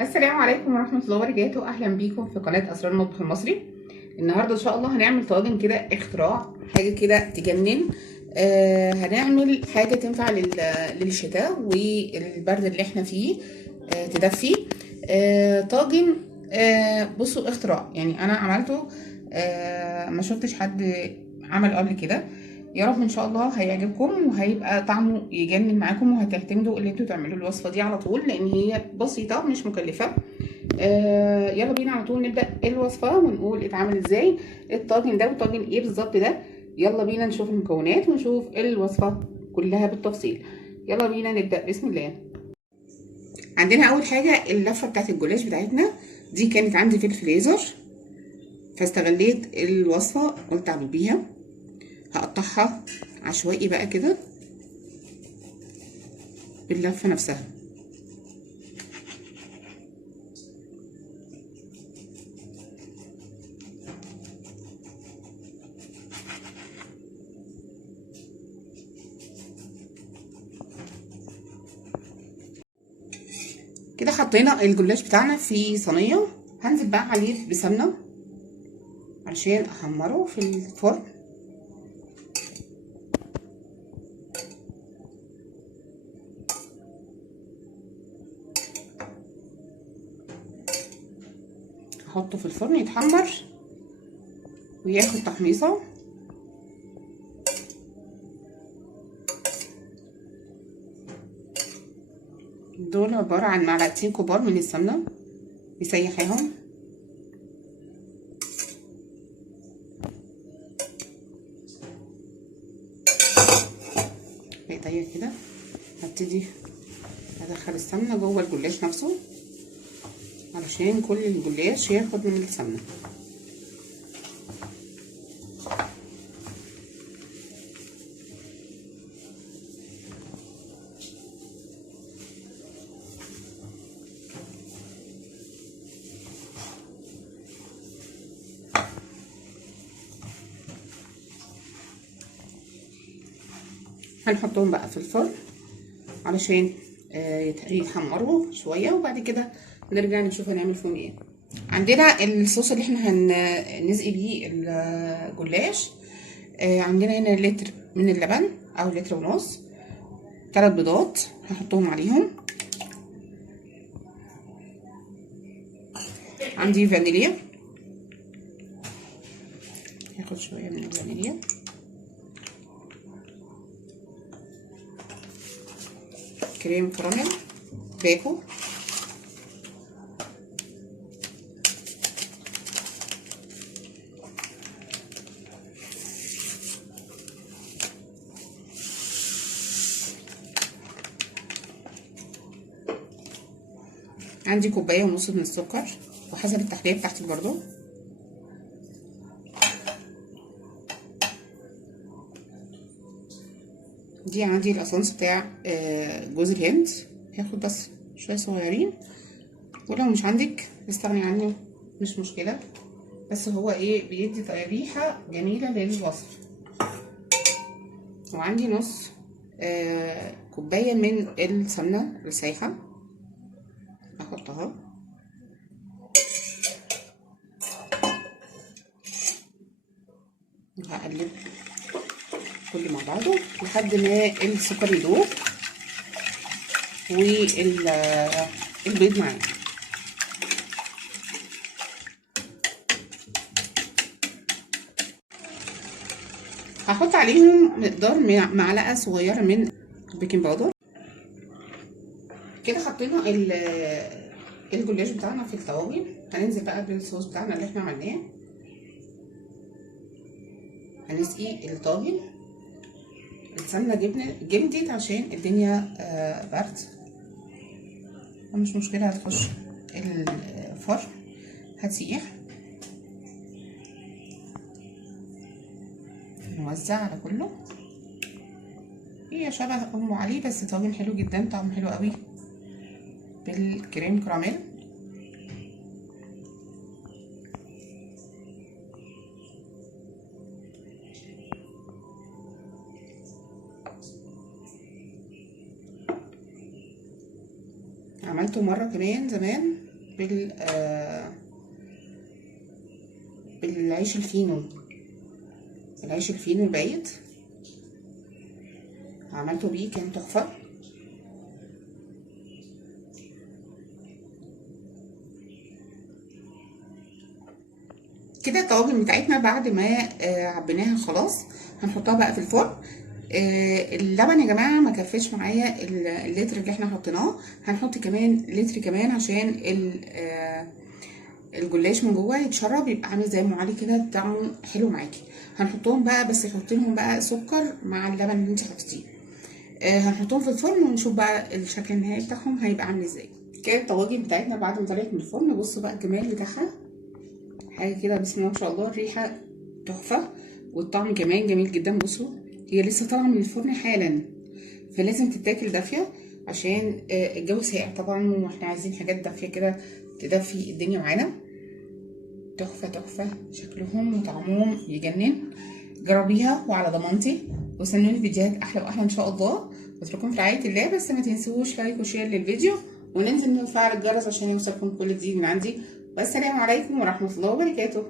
السلام عليكم ورحمة الله وبركاته. أهلا بيكم في قناة أسرار المطبخ المصري. النهاردة إن شاء الله هنعمل طاجن كده اختراع، حاجة كده تجنن. هنعمل حاجة تنفع للشتاء والبرد اللي احنا فيه، تدفي. طاجن. بصوا اختراع، يعني أنا عملته. ما شفتش حد عمل قبل كده. يا رب ان شاء الله هيعجبكم وهيبقى طعمه يجنن معاكم، وهتعتمدوا اللي انتوا تعملوا الوصفه دي على طول، لان هي بسيطه مش مكلفه. يلا بينا على طول نبدا الوصفه ونقول اتعمل ازاي الطاجن ده وطاجن ايه بالظبط ده. يلا بينا نشوف المكونات ونشوف الوصفه كلها بالتفصيل. يلا بينا نبدا بسم الله. عندنا اول حاجه اللفه بتاعت الجلاش بتاعتنا، دي كانت عندي في الفريزر فاستغليت الوصفه قلت اعمل بيها. هقطعها عشوائي بقى كده باللفه نفسها. كده حطينا الجلاش بتاعنا في صينيه، هنزل بقى عليه بسمنه عشان احمره في الفرن. احطه في الفرن يتحمر وياخد تحميصه. دول عباره عن معلقتين كبار من السمنه يسيحيهم. بايديا كده هبتدي ادخل السمنه جوه الجلاش نفسه علشان كل الجلاش ياخد من السمنه. هنحطهم بقى في الفرن علشان يتحمروا شويه، وبعد كده نرجع نشوف هنعمل فيهم ايه. عندنا الصوص اللي احنا هنسقي بيه الجلاش. عندنا هنا لتر من اللبن او لتر ونص، 3 بيضات هحطهم عليهم. عندي فانيليا، هاخد شويه من الفانيليا. كريم كراميل باكو. عندي كوبايه ونص من السكر وحسب التحليه بتاعتي برضو. دي عندي الاسانس بتاع جوز الهند، هاخد بس شويه صغيرين، ولو مش عندك استغني عنه مش مشكله، بس هو ايه بيدي ريحه جميله للوصف. وعندي نص كوبايه من السمنه السايحه احطها. وهقلب كل مع بعضه لحد ما السكر يدوب والبيض معاه. هحط عليهم مقدار معلقه صغيره من البيكنج باودر. كده حطينا الجلاش بتاعنا في الطواجن. هننزل بقى بالصوص بتاعنا اللي احنا عملناه. هنسقي الطاجن. السمنه جمدت عشان الدنيا برد، مش مشكله هتخش الفرن هتسيح. نوزع على كله. هي شبه ام علي بس طاجن حلو جدا، طعمه حلو قوي بالكريم كراميل. عملته مره كمان زمان بال بالعيش الفينو، العيش الفينو البايت عملته بيه كان تحفه. كده الطواجن بتاعتنا بعد ما عبيناها خلاص هنحطها بقى في الفرن. اللبن يا جماعه ما كفاش معايا اللتر اللي احنا حطيناه، هنحط كمان لتر كمان عشان الجلاش من جوه يتشرب يبقى عامل زي ام علي كده، طعمه حلو معاكي. هنحطهم بقى، بس حطي لهم بقى سكر مع اللبن اللي انت حطيتيه. هنحطهم في الفرن ونشوف بقى الشكل النهائي بتاعهم هيبقى عامل ازاي. كده الطواجن بتاعتنا بعد ما طلعت من الفرن، بصوا بقى الجمال بتاعها، حاجه كده بسم الله ما شاء الله، الريحه تحفه والطعم كمان جميل جدا. بصوا هي لسه طالعه من الفرن حالا، فلازم تتاكل دافيه عشان الجو ساقع طبعا، واحنا عايزين حاجات دافيه كده تدفي الدنيا معانا. تحفه تحفه، شكلهم وطعمهم يجنن. جربيها وعلى ضمانتي، واستنوني فيديوهات احلى واحلى ان شاء الله. بترككم في رعايه الله، بس ما تنسوش لايك وشير للفيديو، وننزل نفعل الجرس عشان يوصلكم كل جديد من عندي. والسلام عليكم ورحمه الله وبركاته.